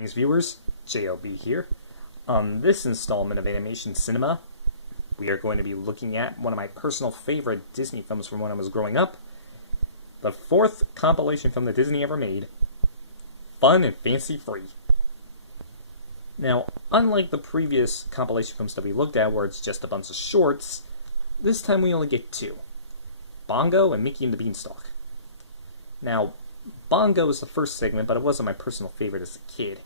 Greetings viewers, JLB here. On this installment of Animation Cinema, we are going to be looking at one of my personal favorite Disney films from when I was growing up. The fourth compilation film that Disney ever made, Fun and Fancy Free. Now, unlike the previous compilation films that we looked at where it's just a bunch of shorts, this time we only get two. Bongo and Mickey and the Beanstalk. Now, Bongo is the first segment, but it wasn't my personal favorite as a kid.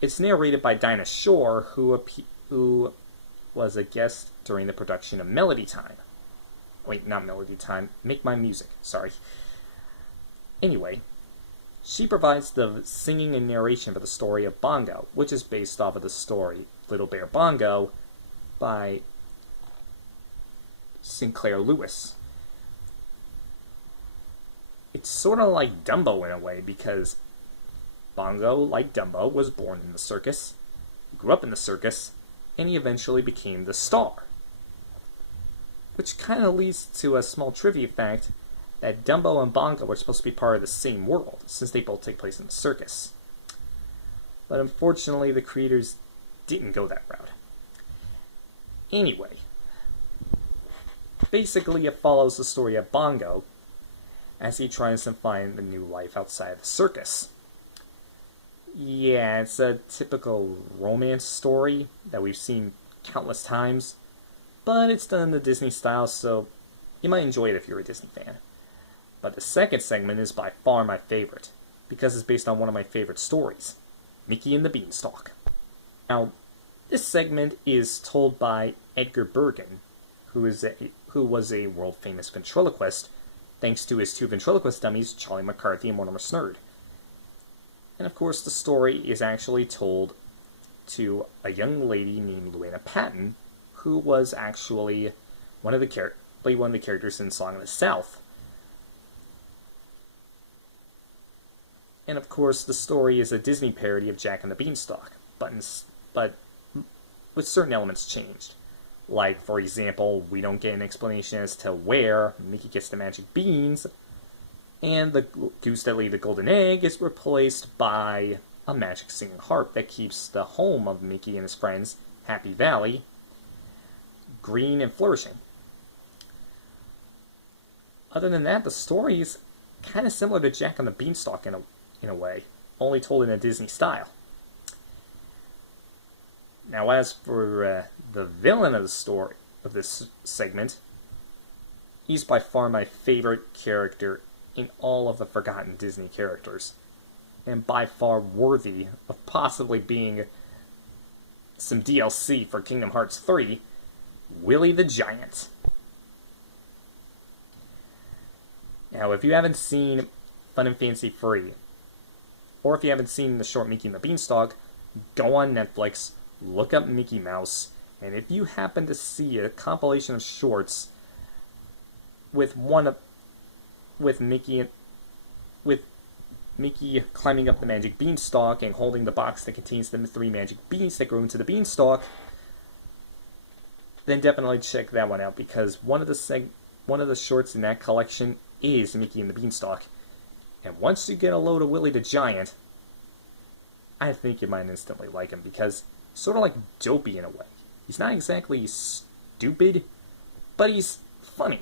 It's narrated by Dinah Shore, who was a guest during the production of Melody Time. Wait, not Melody Time, Make My Music, sorry. Anyway, she provides the singing and narration for the story of Bongo, which is based off of the story Little Bear Bongo by Sinclair Lewis. It's sort of like Dumbo in a way, because Bongo, like Dumbo, was born in the circus, grew up in the circus, and he eventually became the star. Which kind of leads to a small trivia fact that Dumbo and Bongo were supposed to be part of the same world, since they both take place in the circus. But unfortunately, the creators didn't go that route. Anyway, basically it follows the story of Bongo as he tries to find a new life outside of the circus. Yeah, it's a typical romance story that we've seen countless times, but it's done in the Disney style, so you might enjoy it if you're a Disney fan. But the second segment is by far my favorite, because it's based on one of my favorite stories, Mickey and the Beanstalk. Now, this segment is told by Edgar Bergen, who was a world-famous ventriloquist, thanks to his two ventriloquist dummies, Charlie McCarthy and Mortimer Snerd. And of course, the story is actually told to a young lady named Luana Patton, who was actually one of the characters in Song of the South. And of course, the story is a Disney parody of Jack and the Beanstalk, but with certain elements changed. Like, for example, we don't get an explanation as to where Mickey gets the magic beans, and the goose that laid the golden egg is replaced by a magic singing harp that keeps the home of Mickey and his friends, Happy Valley, green and flourishing. Other than that, the story is kind of similar to Jack and the Beanstalk in a way, only told in a Disney style. Now, as for the villain of the story, of this segment, he's by far my favorite character in all of the forgotten Disney characters, and by far worthy of possibly being some DLC for Kingdom Hearts 3, Willie the Giant. Now, if you haven't seen Fun and Fancy Free, or if you haven't seen the short Mickey and the Beanstalk, go on Netflix, look up Mickey Mouse, and if you happen to see a compilation of shorts with Mickey climbing up the magic beanstalk and holding the box that contains the 3 magic beans that grow into the beanstalk, then definitely check that one out, because one of the shorts in that collection is Mickey and the Beanstalk. And once you get a load of Willie the Giant, I think you might instantly like him, because he's sort of like dopey in a way. He's not exactly stupid, but he's funny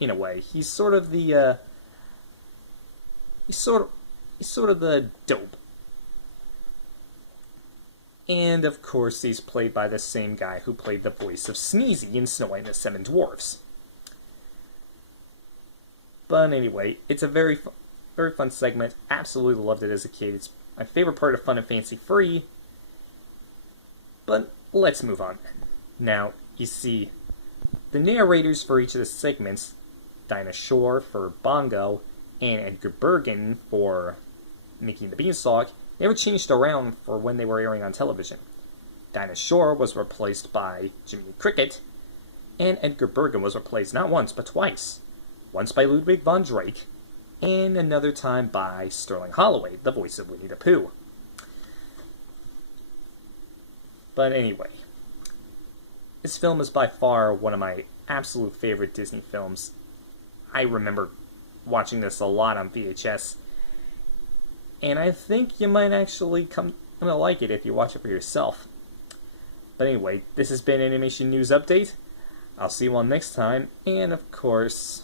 in a way. He's sort of the he's sort of the dope. And of course, he's played by the same guy who played the voice of Sneezy in Snow White and the Seven Dwarfs. But anyway, it's a very fun segment. Absolutely loved it as a kid. It's my favorite part of Fun and Fancy Free. But let's move on. Now, you see, the narrators for each of the segments, Dinah Shore for Bongo and Edgar Bergen for Mickey and the Beanstalk, they were changed around for when they were airing on television. Dinah Shore was replaced by Jiminy Cricket, and Edgar Bergen was replaced not once but twice. Once by Ludwig von Drake, and another time by Sterling Holloway, the voice of Winnie the Pooh. But anyway, this film is by far one of my absolute favorite Disney films. I remember watching this a lot on VHS, and I think you might actually come to like it if you watch it for yourself. But anyway, this has been Animation News Update. I'll see you all next time, and of course,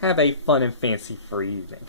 have a fun and fancy-free evening.